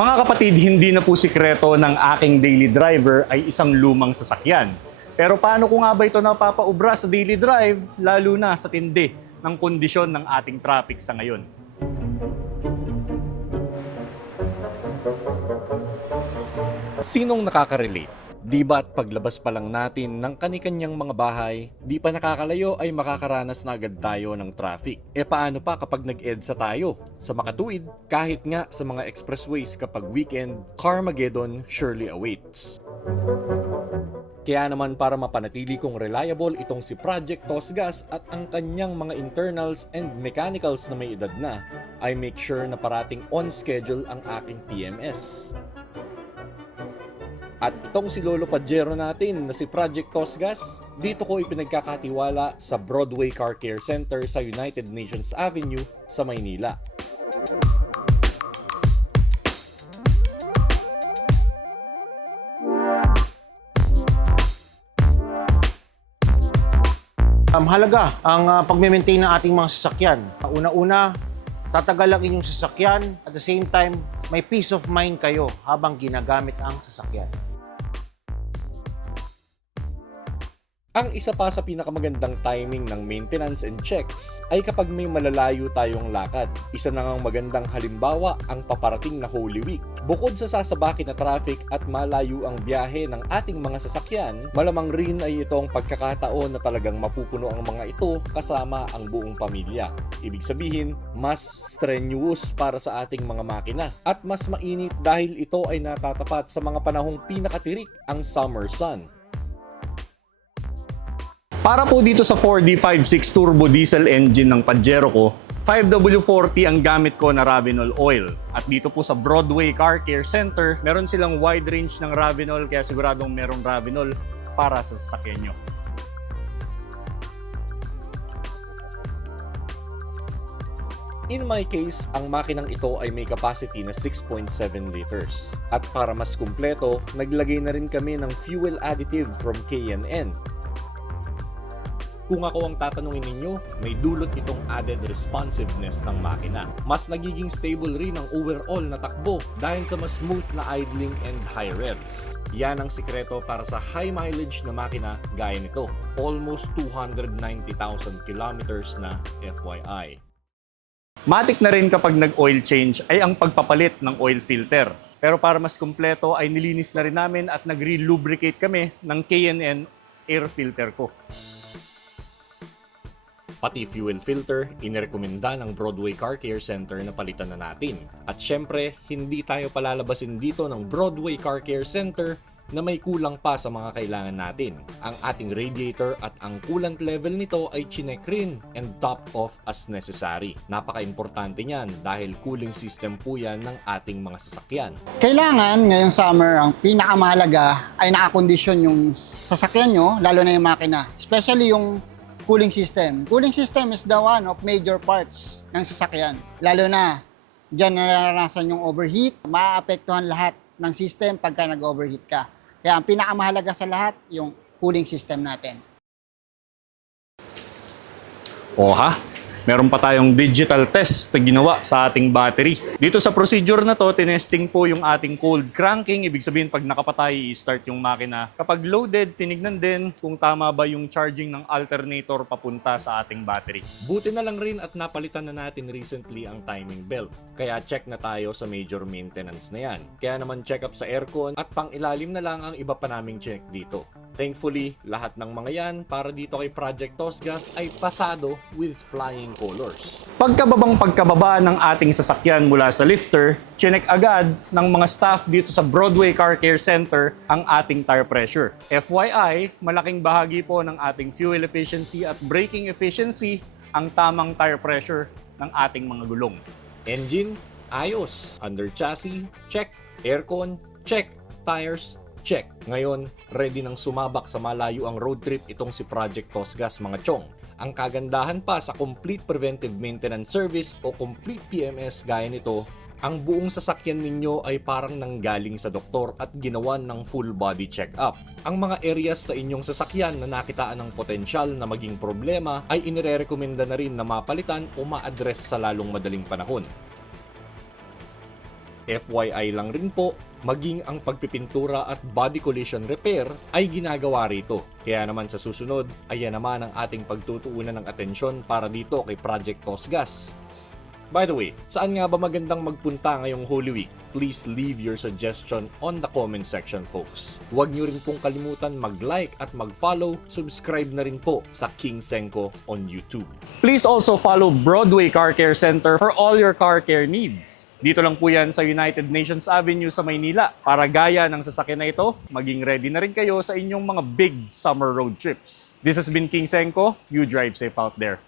Mga kapatid, hindi na po sikreto ng aking daily driver ay isang lumang sasakyan. Pero paano ko nga ba ito napapaubra sa daily drive, lalo na sa tindi ng kondisyon ng ating traffic sa ngayon? Sinong nakaka-relate? Di ba at paglabas pa lang natin ng kanikanyang mga bahay, di pa nakakalayo ay makakaranas na agad tayo ng traffic. E paano pa kapag nag-EDSA tayo? Sa makatuwid, kahit nga sa mga expressways kapag weekend, Carmageddon surely awaits. Kaya naman para mapanatili kong reliable itong si Project Tosgas at ang kanyang mga internals and mechanicals na may edad na, I make sure na parating on schedule ang aking PMS. At itong si Lolo Pajero natin na si Project Tosgas, dito ko ipinagkakatiwala sa Broadway Car Care Center sa United Nations Avenue sa Maynila. Um, halaga ang uh, pag-maintain ng ating mga sasakyan. Una-una, tatagal ang inyong sasakyan. At the same time, may peace of mind kayo habang ginagamit ang sasakyan. Ang isa pa sa pinakamagandang timing ng maintenance and checks ay kapag may malalayo tayong lakad. Isa na ngang magandang halimbawa ang paparating na Holy Week. Bukod sa sasabakin na traffic at malayo ang biyahe ng ating mga sasakyan, malamang rin ay ito ang pagkakataon na talagang mapupuno ang mga ito kasama ang buong pamilya. Ibig sabihin, mas strenuous para sa ating mga makina at mas mainit dahil ito ay natatapat sa mga panahong pinakatirik ang summer sun. Para po dito sa 4D56 turbo diesel engine ng Pajero ko, 5W40 ang gamit ko na Ravinol oil. At dito po sa Broadway Car Care Center, meron silang wide range ng Ravinol kaya siguradong merong Ravinol para sa sasakyan nyo. In my case, ang makinang ito ay may capacity na 6.7 liters. At para mas kumpleto, naglagay na rin kami ng fuel additive from K&N kung ako ang tatanungin ninyo, may dulot itong added responsiveness ng makina. Mas nagiging stable rin ang overall na takbo dahil sa mas smooth na idling and high revs. Yan ang sikreto para sa high mileage na makina gaya nito. Almost 290,000 kilometers na FYI. Matik na rin kapag nag-oil change ay ang pagpapalit ng oil filter. Pero para mas kumpleto ay nilinis na rin namin at nag-relubricate kami ng K&N air filter ko. Pati fuel filter, inirekomenda ng Broadway Car Care Center na palitan na natin. At syempre, hindi tayo palalabasin dito ng Broadway Car Care Center na may kulang pa sa mga kailangan natin. Ang ating radiator at ang coolant level nito ay chinek rin and top off as necessary. Napaka-importante niyan dahil cooling system po yan ng ating mga sasakyan. Kailangan ngayong summer, ang pinakamahalaga ay nakakondisyon yung sasakyan nyo, lalo na yung makina. Especially yung cooling system. Cooling system is the one of major parts ng sasakyan. Lalo na, dyan nararanasan yung overheat, maaapektuhan lahat ng system pagka nag-overheat ka. Kaya ang pinakamahalaga sa lahat, yung cooling system natin. O ha? Meron pa tayong digital test na ginawa sa ating battery. Dito sa procedure na to, tinesting po yung ating cold cranking. Ibig sabihin, pag nakapatay, i-start yung makina. Kapag loaded, tinignan din kung tama ba yung charging ng alternator papunta sa ating battery. Buti na lang rin at napalitan na natin recently ang timing belt. Kaya check na tayo sa major maintenance na yan. Kaya naman check up sa aircon at pang ilalim na lang ang iba pa naming check dito. Thankfully, lahat ng mga yan para dito kay Project Tosgas ay pasado with flying colors. Pagkababang pagkababa ng ating sasakyan mula sa lifter, chinek agad ng mga staff dito sa Broadway Car Care Center ang ating tire pressure. FYI, malaking bahagi po ng ating fuel efficiency at braking efficiency ang tamang tire pressure ng ating mga gulong. Engine, ayos. Under chassis, check. Aircon, check. Tires, check. Ngayon, ready nang sumabak sa malayo ang road trip itong si Project Tosgas mga chong. Ang kagandahan pa sa complete preventive maintenance service o complete PMS gaya nito, ang buong sasakyan ninyo ay parang nanggaling sa doktor at ginawan ng full body check-up. Ang mga areas sa inyong sasakyan na nakitaan ng potensyal na maging problema ay inirekomenda na rin na mapalitan o ma-address sa lalong madaling panahon. FYI lang rin po, maging ang pagpipintura at body collision repair ay ginagawa rito. Kaya naman sa susunod, ayan naman ang ating pagtutuunan ng atensyon para dito kay Project Tosgas. By the way, saan nga ba magandang magpunta ngayong Holy Week? Please leave your suggestion on the comment section folks. Huwag niyo rin pong kalimutan mag-like at mag-follow, subscribe na rin po sa King Senko on YouTube. Please also follow Broadway Car Care Center for all your car care needs. Dito lang po yan sa United Nations Avenue sa Maynila. Para gaya ng sasakyan na ito, maging ready na rin kayo sa inyong mga big summer road trips. This has been King Senko. You drive safe out there.